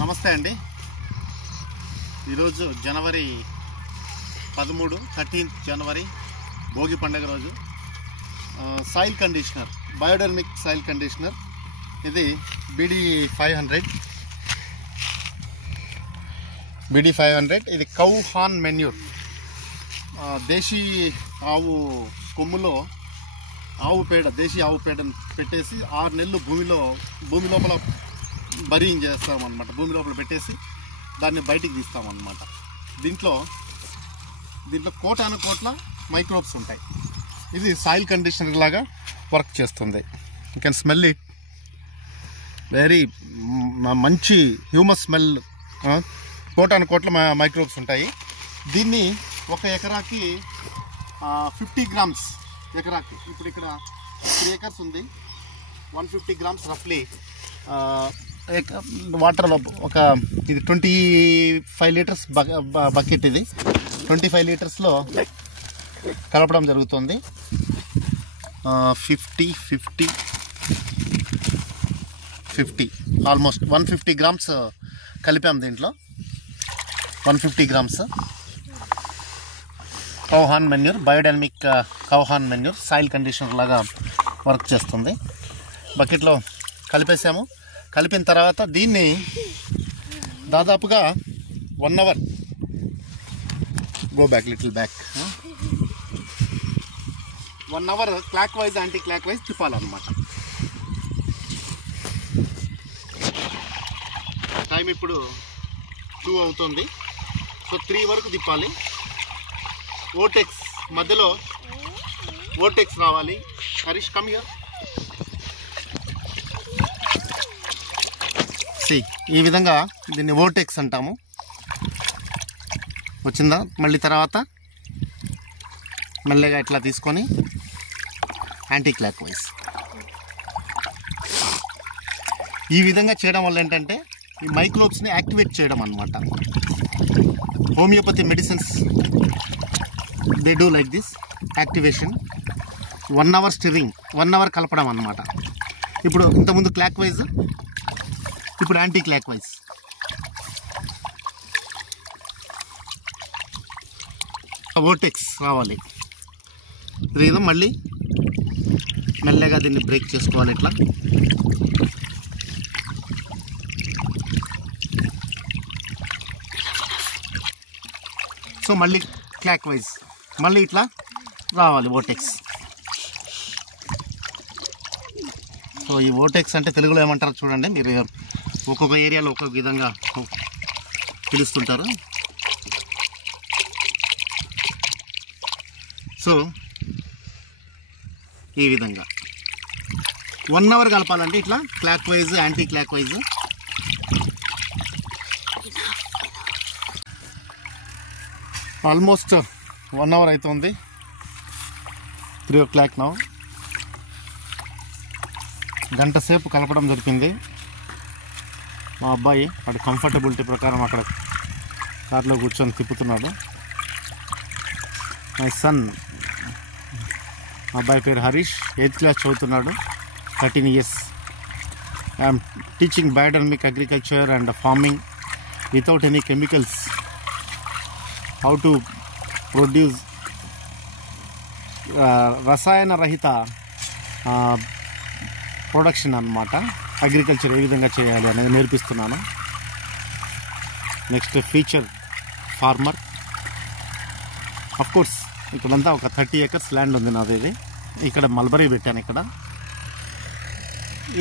నమస్తే అండి. ఈరోజు జనవరి 13 13th జనవరి భోగి పండుగ రోజు. Soil conditioner, biodynamic soil conditioner, ఇది BD 500. ఇది కౌ హాన్ మెన్యూర్. దేశీ ఆవు కొమ్ములో దేశీ ఆవు పేడను పెట్టేసి 6 నెలలు భూమి లోపల బరీయింగ్ చేస్తామన్నమాట. భూమి లోపల పెట్టేసి దాన్ని బయటికి తీస్తామన్నమాట. దీంట్లో కోట్ల మైక్రోబ్స్ ఉంటాయి. ఇది సాయిల్ కండిషనర్ లాగా వర్క్ చేస్తుంది. You can smell it. Very మంచి హ్యూమస్ స్మెల్. కోట్ల మైక్రోబ్స్ ఉంటాయి. దీన్ని ఒక ఎకరాకి 50 grams ఎకరాకి. ఇప్పుడు ఇక్కడ 3 acres ఉంది. 150 grams రఫ్లీ వాటర్లో ఇది 25 liters బకెట్. ఇది 25 liters కలపడం జరుగుతుంది. 50 ఆల్మోస్ట్ 150 grams కలిపాం. దీంట్లో 150 grams cow horn manure, biodynamic cow horn manure soil conditioner లాగా వర్క్ చేస్తుంది. బకెట్లో కలిపేసాము. కలిపిన తర్వాత దీన్ని దాదాపుగా 1 hour little back 1 hour clockwise anticlockwise తిప్పాలన్నమాట. టైం ఇప్పుడు 2 అవుతుంది. సో 3 వరకు తిప్పాలి. ఓటెక్స్ మధ్యలో ఓటెక్స్ రావాలి. Harish come here. ఈ విధంగా దీన్ని ఓటెక్స్ అంటాము. వచ్చిందా? మళ్ళీ తర్వాత మెల్లగా ఇట్లా తీసుకొని యాంటీ క్లాక్ వైజ్ ఈ విధంగా చేయడం వల్ల ఏంటంటే ఈ మైక్రోబ్స్ని యాక్టివేట్ చేయడం అన్నమాట. Homeopathy medicines they do like this activation. 1 hour stirring, 1 hour కలపడం అన్నమాట. ఇప్పుడు ఇంతకుముందు క్లాక్ వైజ్, ఇప్పుడు యాంటీ క్లాక్ వైజ్. ఓటెక్స్ రావాలి. ఇది మళ్ళీ మెల్లగా దీన్ని బ్రేక్ చేసుకోవాలి ఇట్లా. సో మళ్ళీ క్లాక్ వైజ్ మళ్ళీ ఇట్లా రావాలి ఓటెక్స్. సో ఈ ఓటెక్స్ అంటే తెలుగులో ఏమంటారు చూడండి. మీరు ఒక్కొక్క ఏరియాలో ఒక్కొక్క విధంగా పిలుస్తుంటారు. సో ఈ విధంగా 1 hour కలపాలండి ఇట్లా clock wise anti clock wise. Almost 1 hour అవుతుంది. 3 o'clock నౌ. గంట సేపు కలపడం జరిగింది. మా అబ్బాయి వాడి కంఫర్టబిలిటీ ప్రకారం అక్కడ కార్లో కూర్చొని తిప్పుతున్నాడు. మై సన్, మా అబ్బాయి పేరు హరీష్, 8th class చదువుతున్నాడు. 13 years. I'm teaching biodynamic agriculture and farming without any chemicals. How to produce రసాయన రహిత ప్రొడక్షన్ అన్నమాట. అగ్రికల్చర్ ఏ విధంగా చేయాలి అనేది నేర్పిస్తున్నాను. Next feature farmer. అఫ్కోర్స్ ఇక్కడంతా ఒక 30 acres ల్యాండ్ ఉంది నాది. ఇది ఇక్కడ మల్బరీ పెట్టాను. ఇక్కడ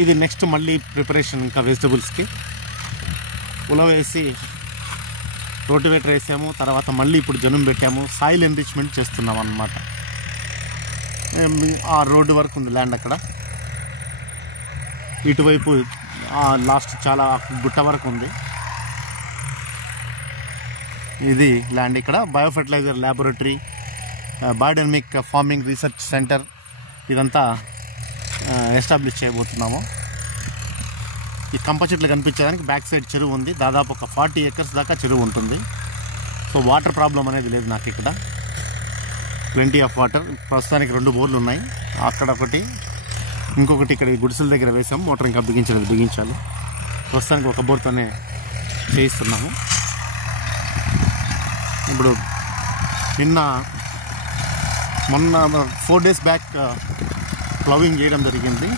ఇది నెక్స్ట్ మళ్ళీ ప్రిపరేషన్ ఇంకా వెజిటబుల్స్కి ఉలవ వేసి రోటివేటర్ వేసాము. తర్వాత మళ్ళీ ఇప్పుడు జనుము పెట్టాము. సాయిల్ ఎన్రిచ్మెంట్ చేస్తున్నాం అన్నమాట. ఆ రోడ్డు వరకు ఉంది ల్యాండ్. అక్కడ ఇటువైపు లాస్ట్ చాలా గుట్ట వరకు ఉంది. ఇది ల్యాండ్. ఇక్కడ bio fertiliser laboratory, biodynamic farming research centre ఇదంతా ఎస్టాబ్లిష్ చేయబోతున్నాము. ఈ కంప చెట్లు కనిపించడానికి బ్యాక్ సైడ్ చెరువు ఉంది. దాదాపు ఒక 40 acres దాకా చెరువు ఉంటుంది. సో వాటర్ ప్రాబ్లం అనేది లేదు నాకు ఇక్కడ. Plenty of water. ప్రస్తుతానికి 2 బోర్లు ఉన్నాయి. అక్కడ ఒకటి, ఇంకొకటి ఇక్కడ గుడిసెల దగ్గర వేసాము. మోటార్ ఇంకా బిగించాలి. ప్రస్తుతానికి ఒక బోర్తోనే చేయిస్తున్నాము. ఇప్పుడు మొన్న 4 days బ్యాక్ ప్లవింగ్ చేయడం జరిగింది.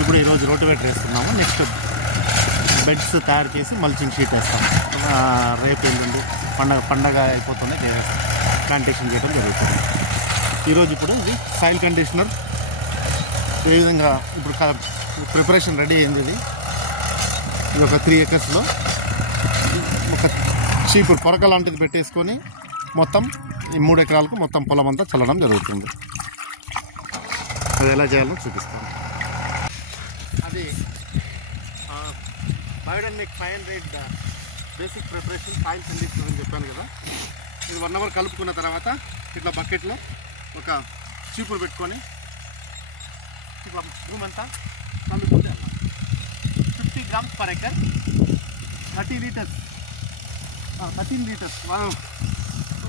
ఇప్పుడు ఈరోజు రోటివేటర్ వేస్తున్నాము. నెక్స్ట్ బెడ్స్ తయారు చేసి మల్చింగ్ షీట్ వేస్తాము. రేపు ఎల్లుండి పండగ అయిపోతుంది ప్లాంటేషన్ చేయడం జరుగుతుంది. ఇప్పుడు ఇది సాయిల్ కండిషనర్ ఏ విధంగా ఇప్పుడు ప్రిపరేషన్ రెడీ అయింది. ఇది ఒక 3 acres ఒక చీపురు పొరక లాంటిది పెట్టేసుకొని మొత్తం ఈ 3 ఎకరాలకు మొత్తం పొలం అంతా చల్లడం జరుగుతుంది. అది ఎలా చేయాలో చూపిస్తాను. అది biodynamic 500 basic preparation soil conditioner అని చెప్పాను కదా. ఇది 1 hour కలుపుకున్న తర్వాత ఇట్లా బకెట్లో ఒక చీపురు పెట్టుకొని ఇట్లా భూమి అంతా కలుపుకుంటే 50 grams per acre, 13 liters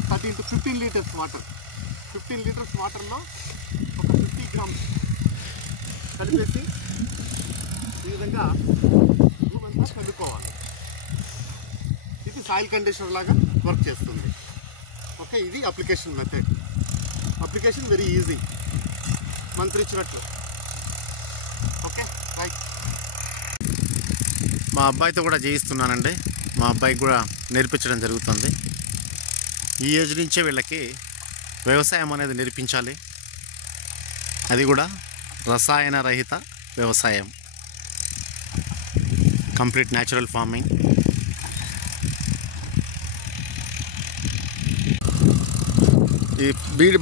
13 to 15 liters water. 15 liters వాటర్లో ఒక 50 grams కలిపేసి ఈ విధంగా భూమి అంతా కలుపుకోవాలి. ఇది సాయిల్ కండిషనర్ లాగా వర్క్ చేస్తుంది. ఓకే, ఇది application method. Application very easy, మంత్రి ఇచ్చినట్లు. Okay, right. మా అబ్బాయితో కూడా చేయిస్తున్నానండి. మా అబ్బాయికి కూడా నేర్పించడం జరుగుతుంది. ఈ ఏజ్ నుంచే వీళ్ళకి వ్యవసాయం అనేది నేర్పించాలి. అది కూడా రసాయన రహిత వ్యవసాయం, కంప్లీట్ న్యాచురల్ ఫార్మింగ్. ఈ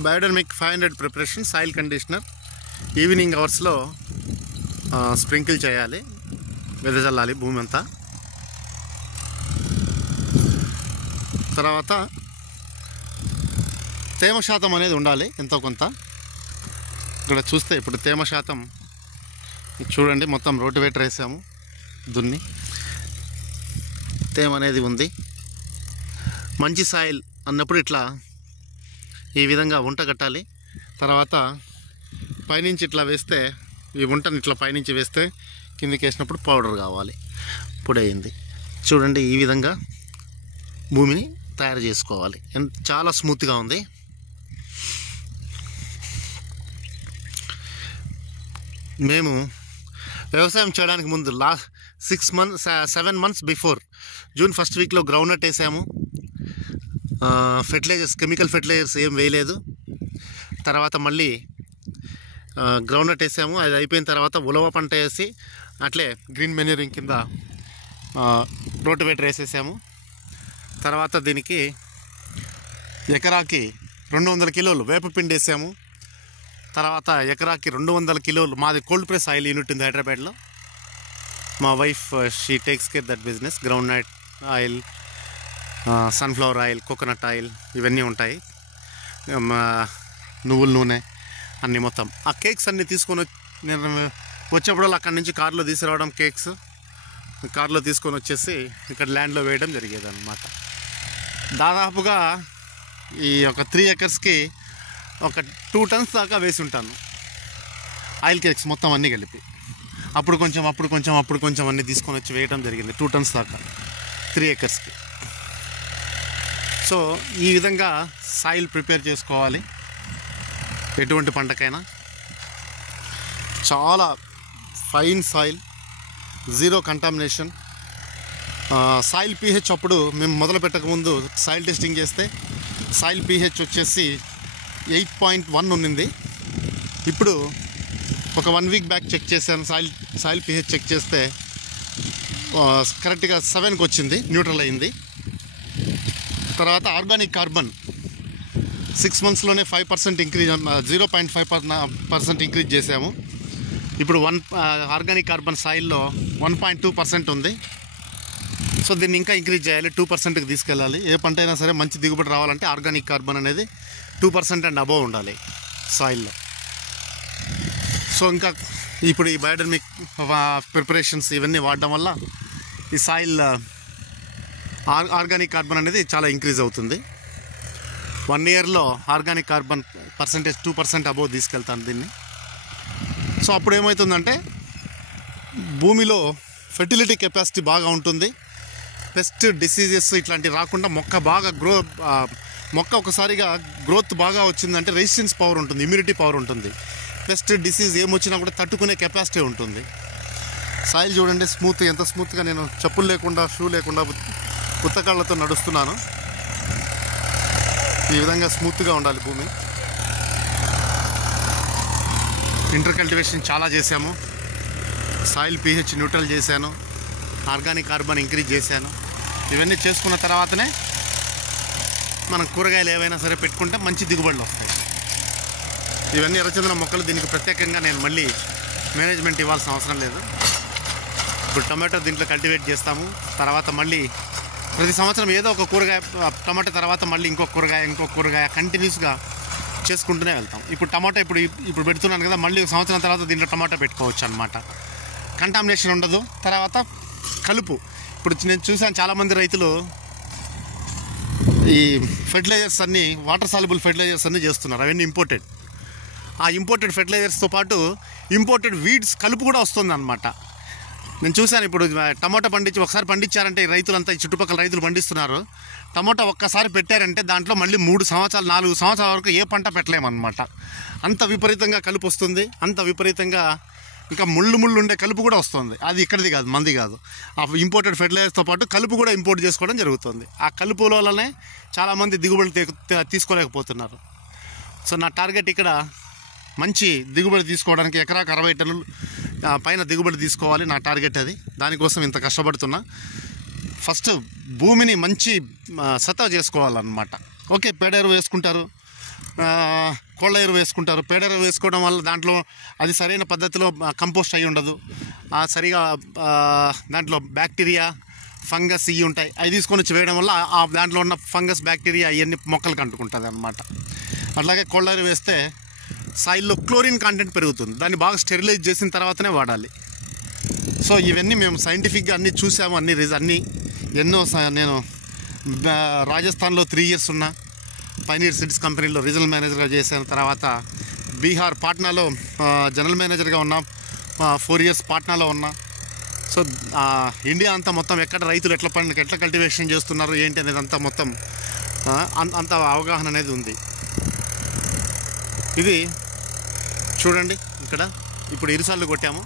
biodynamic 500 preparation soil conditioner evening అవర్స్లో స్ప్రింకిల్ చేయాలి, వెదజల్లాలి భూమి అంతా. తర్వాత తేమ శాతం అనేది ఉండాలి ఎంతో కొంత. ఇక్కడ చూస్తే ఇప్పుడు తేమ శాతం చూడండి, మొత్తం రోటివేటర్ వేసాము, దున్ని తేమ అనేది ఉంది. మంచి సాయిల్ అన్నప్పుడు ఇట్లా ఈ విధంగా వంట కట్టాలి. తర్వాత పైనుంచి ఇట్లా వేస్తే, ఈ వంటని ఇట్లా పైనుంచి వేస్తే కిందికి వేసినప్పుడు పౌడర్ కావాలి. పొడైంది చూడండి, ఈ విధంగా భూమిని తయారు చేసుకోవాలి. చాలా స్మూత్గా ఉంది. మేము వ్యవసాయం చేయడానికి ముందు 7 months బిఫోర్ June 1st వీక్లో గ్రౌండ్నట్ వేసాము. ఫెర్టిలైజర్స్, కెమికల్ ఫెర్టిలైజర్స్ ఏం వేయలేదు. తర్వాత మళ్ళీ గ్రౌండ్నట్ వేసాము. అది అయిపోయిన తర్వాత ఉలవ పంట వేసి అట్లే గ్రీన్ మెన్యూరింగ్ కింద రోటివేటర్ వేసేసాము. తర్వాత దీనికి ఎకరాకి 200 కిలోలు వేపపిండి వేసాము. తర్వాత ఎకరాకి 200 కిలోలు, మాది కోల్డ్ ప్రెస్ ఆయిల్ యూనిట్ ఉంది హైదరాబాద్లో. మా wife she takes care that business. Groundnut oil, sunflower oil, coconut oil ఇవన్నీ ఉంటాయి, నువ్వుల నూనె అన్నీ మొత్తం. ఆ కేక్స్ అన్నీ తీసుకొని నేను వచ్చేప్పుడు అక్కడి నుంచి కారులో తీసుకురావడం, కేక్స్ కారులో తీసుకొని వచ్చేసి ఇక్కడ ల్యాండ్లో వేయడం జరిగేది అన్నమాట. దాదాపుగా ఈ ఒక 3 acresకి ఒక 2 tons దాకా వేసి ఉంటాను ఆయిల్ కేక్స్ మొత్తం అన్నీ కలిపి. అప్పుడు కొంచెం అన్నీ తీసుకొని వచ్చి వేయడం జరిగింది. 2 tons దాకా 3 acresకి. సో ఈ విధంగా సాయిల్ ప్రిపేర్ చేసుకోవాలి ఎటువంటి పంటకైనా. చాలా fine soil, zero contamination. Soil pH అప్పుడు మేము మొదలు పెట్టకముందు సాయిల్ టెస్టింగ్ చేస్తే సాయిల్ pH వచ్చేసి 8.1 ఉన్నింది. ఇప్పుడు ఒక 1 week బ్యాక్ చెక్ చేశాను, సాయిల్ pH చెక్ చేస్తే కరెక్ట్గా 7కి వచ్చింది, న్యూట్రల్ అయింది. తర్వాత ఆర్గానిక్ కార్బన్ 6 monthsలోనే 5% ఇంక్రీజ్, 0.5% ఇంక్రీజ్ చేసాము. ఇప్పుడు ఆర్గానిక్ కార్బన్ సాయిల్లో 1.2% ఉంది. సో దీన్ని ఇంకా ఇంక్రీజ్ చేయాలి, 2%కి తీసుకెళ్ళాలి. ఏ పంట అయినా సరే మంచి దిగుబడి రావాలంటే ఆర్గానిక్ కార్బన్ అనేది 2% అండ్ అబోవ్ ఉండాలి సాయిల్లో. సో ఇంకా ఇప్పుడు ఈ బయోడైనమిక్ ప్రిపరేషన్స్ ఇవన్నీ వాడడం వల్ల ఈ సాయిల్ ఆర్గానిక్ కార్బన్ అనేది చాలా ఇంక్రీజ్ అవుతుంది. 1 yearలో ఆర్గానిక్ కార్బన్ పర్సంటేజ్ 2% అబోవ్ తీసుకెళ్తాను దీన్ని. సో అప్పుడు ఏమవుతుందంటే భూమిలో ఫెర్టిలిటీ కెపాసిటీ బాగా ఉంటుంది. పెస్ట్ డిసీజెస్ ఇట్లాంటివి రాకుండా మొక్క ఒకసారిగా గ్రోత్ బాగా వచ్చిందంటే రెసిస్టెన్స్ పవర్ ఉంటుంది, ఇమ్యూనిటీ పవర్ ఉంటుంది, పెస్ట్ డిసీజ్ ఏమొచ్చినా కూడా తట్టుకునే కెపాసిటీ ఉంటుంది. సాయిల్ చూడండి ఎంత స్మూత్గా, నేను చెప్పులు లేకుండా షూ లేకుండా ఉత్తకాళ్ళతో నడుస్తున్నాను. ఈ విధంగా స్మూత్గా ఉండాలి భూమి. ఇంటర్ కల్టివేషన్ చాలా చేశాము. సాయిల్ pH న్యూట్రల్ చేశాను, ఆర్గానిక్ కార్బన్ ఇంక్రీజ్ చేశాను. ఇవన్నీ చేసుకున్న తర్వాతనే మనం కూరగాయలు ఏవైనా సరే పెట్టుకుంటే మంచి దిగుబడులు వస్తాయి. ఇవన్నీ ఎర్రచందనం మొక్కలు. దీనికి ప్రత్యేకంగా నేను మళ్ళీ మేనేజ్మెంట్ ఇవ్వాల్సిన అవసరం లేదు. ఇప్పుడు టమాటో దీంట్లో కల్టివేట్ చేస్తాము. తర్వాత మళ్ళీ ప్రతి సంవత్సరం ఏదో ఒక కూరగాయ, టమాటో తర్వాత మళ్ళీ ఇంకొక కూరగాయ కంటిన్యూస్గా చేసుకుంటూనే వెళ్తాం. ఇప్పుడు టమాటా ఇప్పుడు పెడుతున్నాను కదా, మళ్ళీ సంవత్సరం తర్వాత దీంట్లో టమాటా పెట్టుకోవచ్చు అన్నమాట. కంటామినేషన్ ఉండదు. తర్వాత కలుపు, ఇప్పుడు నేను చూసాను చాలామంది రైతులు ఈ ఫెర్టిలైజర్స్ అన్నీ, వాటర్ సాల్యుబుల్ ఫెర్టిలైజర్స్ అన్నీ చేస్తున్నారు. అవన్నీ ఇంపోర్టెడ్. ఆ ఇంపోర్టెడ్ ఫెర్టిలైజర్స్తో పాటు ఇంపోర్టెడ్ వీడ్స్ కలుపు కూడా వస్తుంది అన్నమాట. నేను చూశాను. ఇప్పుడు టమాటా ఒకసారి పండించారంటే రైతులంతా, ఈ చుట్టుపక్కల రైతులు పండిస్తున్నారు. టమాటా ఒక్కసారి పెట్టారంటే దాంట్లో మళ్ళీ 3 సంవత్సరాలు 4 సంవత్సరాల వరకు ఏ పంట పెట్టలేమన్నమాట. అంత విపరీతంగా కలుపు వస్తుంది. అంత విపరీతంగా ఇంకా ముళ్ళు ఉండే కలుపు కూడా వస్తుంది. అది ఇక్కడిది కాదు, మంది కాదు. ఆ ఇంపోర్టెడ్ ఫెర్టిలైజర్స్తో పాటు కలుపు కూడా ఇంపోర్ట్ చేసుకోవడం జరుగుతుంది. ఆ కలుపు వల్లనే చాలామంది దిగుబడి తీసుకోలేకపోతున్నారు. సో నా టార్గెట్ ఇక్కడ మంచి దిగుబడి తీసుకోవడానికి ఎకరాకు 60 టన్నులు పైన దిగుబడి తీసుకోవాలి నా టార్గెట్. అది దానికోసం ఇంత కష్టపడుతున్నా. ఫస్ట్ భూమిని మంచి సత్తా చేసుకోవాలన్నమాట. ఓకే, పేడ ఎరువు వేసుకుంటారు, కోళ్ళ ఎరువు వేసుకుంటారు. పేడ ఎరువు వేసుకోవడం వల్ల దాంట్లో అది సరైన పద్ధతిలో కంపోస్ట్ అయి ఉండదు. సరిగా దాంట్లో బ్యాక్టీరియా, ఫంగస్ ఇవి ఉంటాయి. అవి తీసుకొని వచ్చి వేయడం వల్ల దాంట్లో ఉన్న ఫంగస్, బ్యాక్టీరియా అవన్నీ మొక్కలకు అంటుకుంటుంది అన్నమాట. అట్లాగే కోళ్ళ ఎరువు వేస్తే సాయిల్లో క్లోరిన్ కంటెంట్ పెరుగుతుంది. దాన్ని బాగా స్టెరిలైజ్ చేసిన తర్వాతనే వాడాలి. సో ఇవన్నీ మేము సైంటిఫిక్గా అన్నీ చూసాము. నేను రాజస్థాన్లో 3 years ఉన్నా, పైనీర్ సీడ్స్ కంపెనీలో రీజనల్ మేనేజర్గా చేశాను. తర్వాత బీహార్ పాట్నాలో జనరల్ మేనేజర్గా ఉన్నా, 4 years పాట్నాలో ఉన్నా. సో ఇండియా అంతా మొత్తం ఎక్కడ రైతులు ఎట్లా కల్టివేషన్ చేస్తున్నారు ఏంటి అనేది అంతా మొత్తం అంత అవగాహన అనేది ఉంది. ఇది చూడండి, ఇక్కడ ఇప్పుడు ఇరుసాలు కొట్టాము.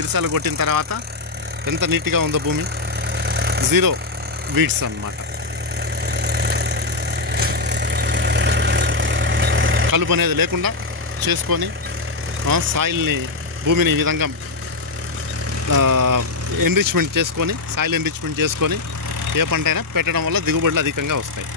ఇరుసాలు కొట్టిన తర్వాత ఎంత నీట్గా ఉందో భూమి. 0 వీడ్స్ అన్నమాట. కలుపు అనేది లేకుండా చేసుకొని సాయిల్ని, భూమిని ఈ విధంగా సాయిల్ ఎన్రిచ్మెంట్ చేసుకొని ఏ పంట అయినా పెట్టడం వల్ల దిగుబడులు అధికంగా వస్తాయి.